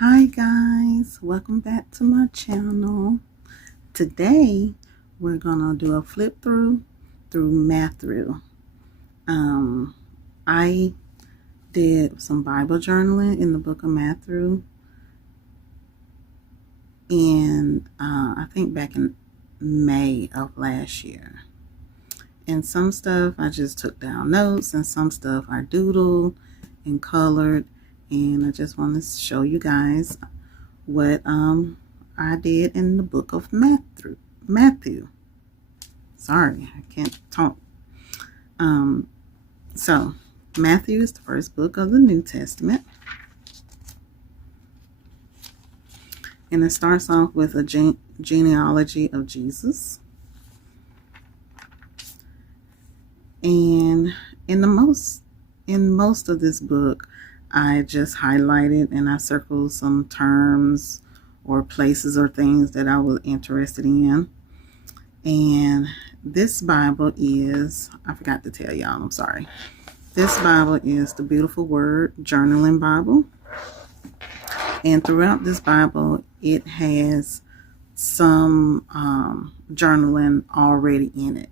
Hi guys, welcome back to my channel. Today we're gonna do a flip through Matthew. I did some Bible journaling in the book of Matthew, and I think back in May of last year. And some stuff I just took down notes, and some stuff I doodled and colored, and I just want to show you guys what I did in the book of Matthew. Sorry, I can't talk. So Matthew is the first book of the New Testament, and it starts off with a genealogy of Jesus. And in most of this book, I just highlighted and I circled some terms or places or things that I was interested in. And this Bible is, I forgot to tell y'all, I'm sorry. This Bible is the Beautiful Word Journaling Bible. And throughout this Bible, it has some journaling already in it.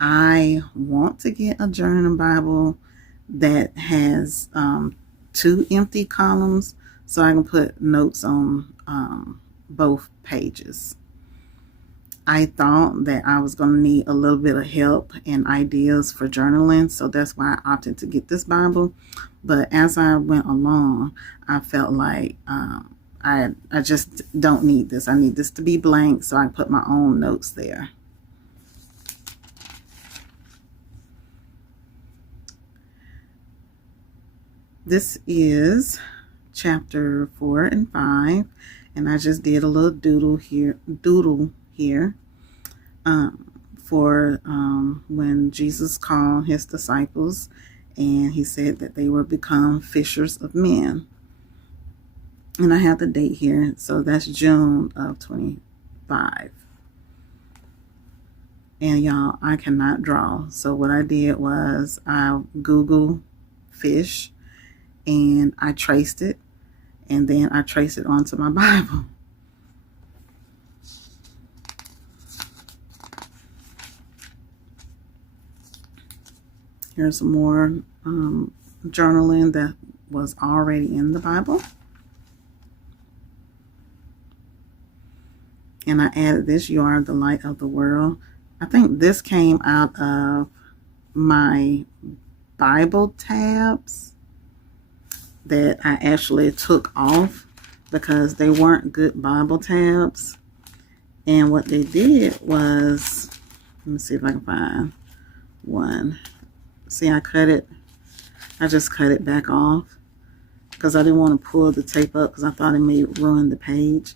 I want to get a journaling Bible that has 2 empty columns so I can put notes on both pages. I thought that I was going to need a little bit of help and ideas for journaling, so that's why I opted to get this Bible. But as I went along, I felt like I just don't need this. I need this to be blank so I can put my own notes there. This is chapter 4 and 5, and I just did a little doodle here for when Jesus called his disciples, and he said that they would become fishers of men. And I have the date here, so that's June of 25. And y'all, I cannot draw, so what I did was I Googled fish, and I traced it, and then I traced it onto my Bible. Here's some more journaling that was already in the Bible. And I added this, "You are the light of the world." I think this came out of my Bible tabs that I actually took off because they weren't good Bible tabs. And what they did was, let me see if I can find one. See, I just cut it back off because I didn't want to pull the tape up because I thought it may ruin the page.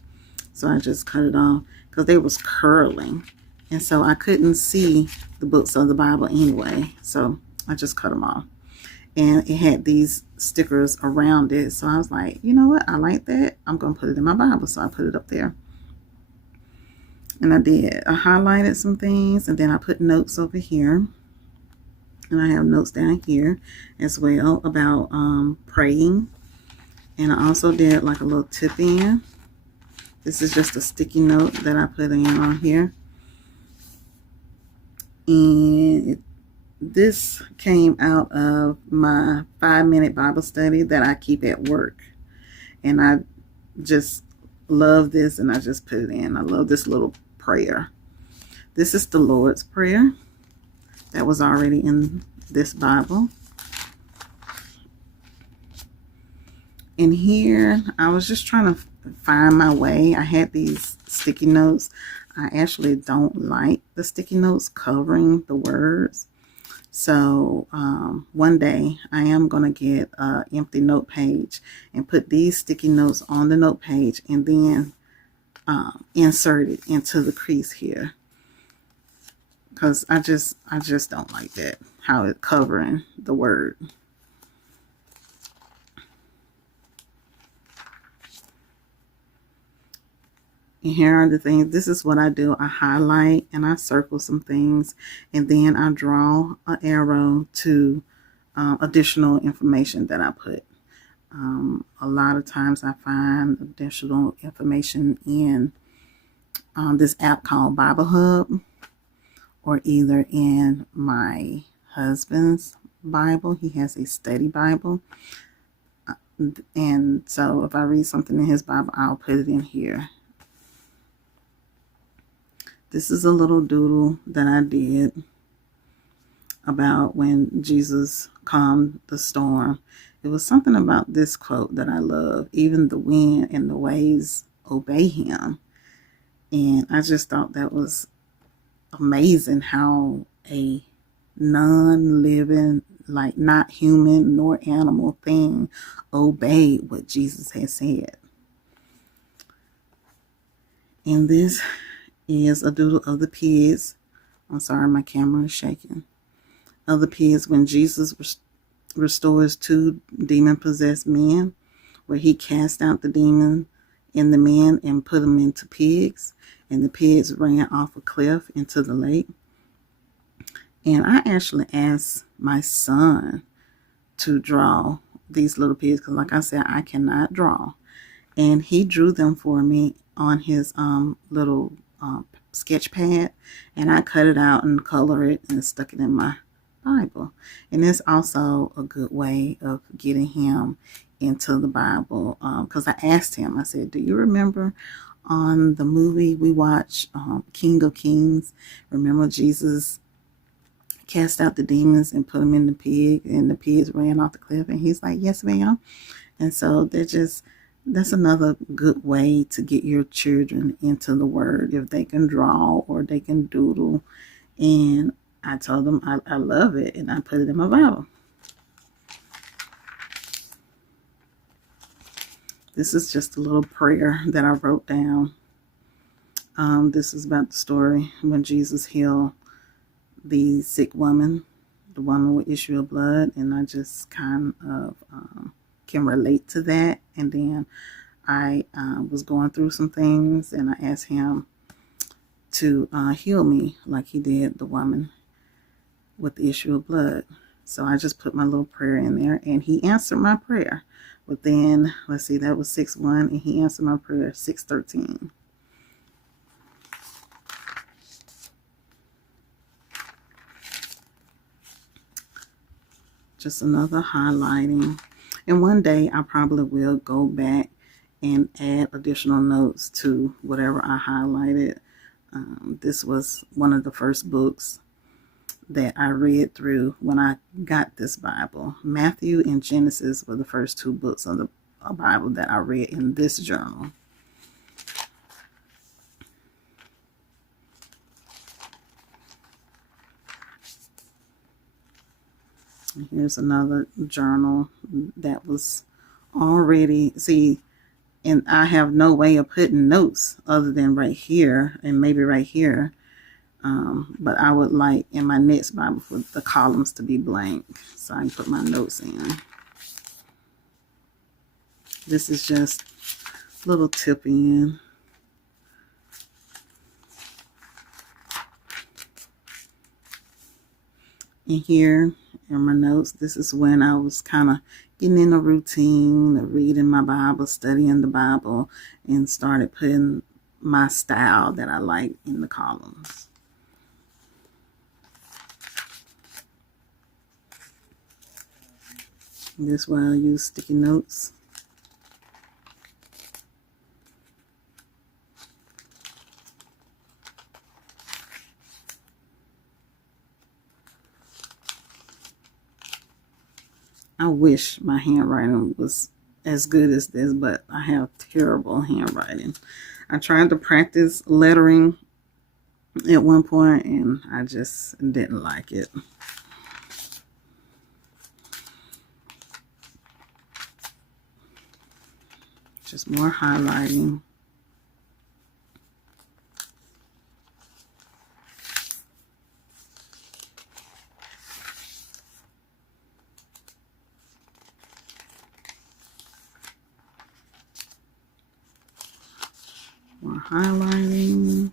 So I just cut it off because they was curling. And so I couldn't see the books of the Bible anyway. So I just cut them off. And it had these stickers around it. So I was like, you know what? I like that. I'm going to put it in my Bible. So I put it up there. And I did. I highlighted some things. And then I put notes over here. And I have notes down here as well about praying. And I also did like a little tip in. This is just a sticky note that I put in on here. And this came out of my 5-minute Bible study that I keep at work. And I just love this, and I just put it in. I love this little prayer. This is the Lord's Prayer that was already in this Bible. And here, I was just trying to find my way. I had these sticky notes. I actually don't like the sticky notes covering the words. So one day I am going to get an empty note page and put these sticky notes on the note page and then insert it into the crease here. Because I just don't like that, how it's covering the word. And here are the things. This is what I do. I highlight and I circle some things, and then I draw an arrow to additional information that I put. A lot of times I find additional information in this app called Bible Hub, or either in my husband's Bible. He has a study Bible. And so if I read something in his Bible, I'll put it in here. This is a little doodle that I did about when Jesus calmed the storm. It was something about this quote that I love: even the wind and the waves obey him. And I just thought that was amazing how a non-living, like not human nor animal thing obeyed what Jesus had said. And this is a doodle of the pigs. I'm sorry, my camera is shaking. Of the pigs when Jesus restores 2 demon-possessed men, where he cast out the demon in the men and put them into pigs, and the pigs ran off a cliff into the lake. And I actually asked my son to draw these little pigs because, like I said, I cannot draw. And he drew them for me on his little sketch pad, and I cut it out and colored it and stuck it in my Bible. And it's also a good way of getting him into the Bible, because I asked him, I said, do you remember on the movie we watched, King of Kings, remember Jesus cast out the demons and put them in the pig, and the pigs ran off the cliff? And he's like, yes, ma'am. And so that's another good way to get your children into the word, if they can draw or they can doodle. And I told them I love it, and I put it in my Bible. This is just a little prayer that I wrote down. This is about the story when Jesus healed the sick woman, the woman with issue of blood, and I just kind of can relate to that. And then I was going through some things, and I asked him to heal me like he did the woman with the issue of blood. So I just put my little prayer in there, and he answered my prayer within, let's see, that was 6:1, and he answered my prayer 6:13. Just another highlighting. And one day I probably will go back and add additional notes to whatever I highlighted. This was one of the first books that I read through when I got this Bible. Matthew and Genesis were the first 2 books of the Bible that I read in this journal. And here's another journal that was already, see, and I have no way of putting notes other than right here and maybe right here. But I would like in my next Bible for the columns to be blank so I can put my notes in. This is just a little tip in. And here in my notes, this is when I was kind of getting in a routine of reading my Bible, studying the Bible, and started putting my style that I like in the columns. This is why I use sticky notes. I wish my handwriting was as good as this, but I have terrible handwriting. I tried to practice lettering at one point, and I just didn't like it. Just more highlighting. More highlighting.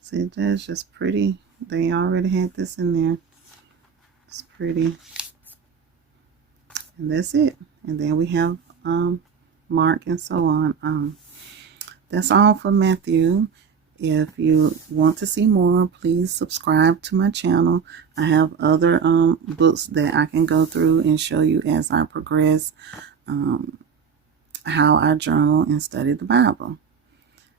See, that's just pretty. They already had this in there. It's pretty. pretty. And that's it. And then we have Mark and so on. That's all for Matthew. If you want to see more, please subscribe to my channel. I have other books that I can go through and show you as I progress how I journal and study the Bible.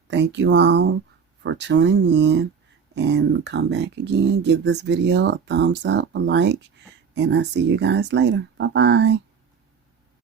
Thank you all for tuning in, and come back again. Give this video a thumbs up, a like, and I'll see you guys later. Bye-bye.